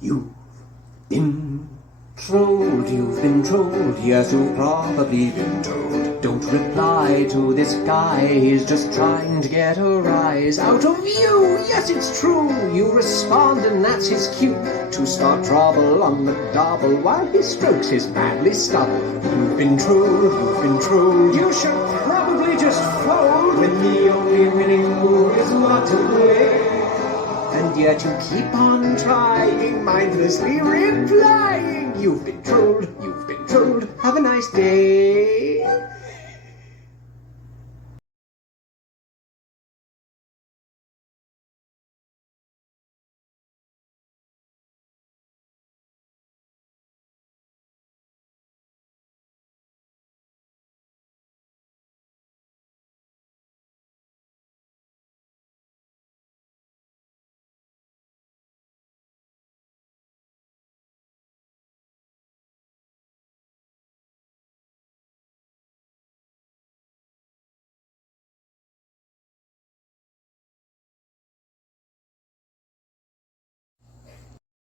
You've been trolled, you've been trolled, yes, you've probably been told. Don't reply to this guy, he's just trying to get a rise out of you. Yes, it's true, you respond and that's his cue to start trouble on the double while he strokes his manly stubble. You've been trolled, you should probably just fold when the only winning move is not to play. And yet you keep on trying, mindlessly replying. You've been trolled, have a nice day.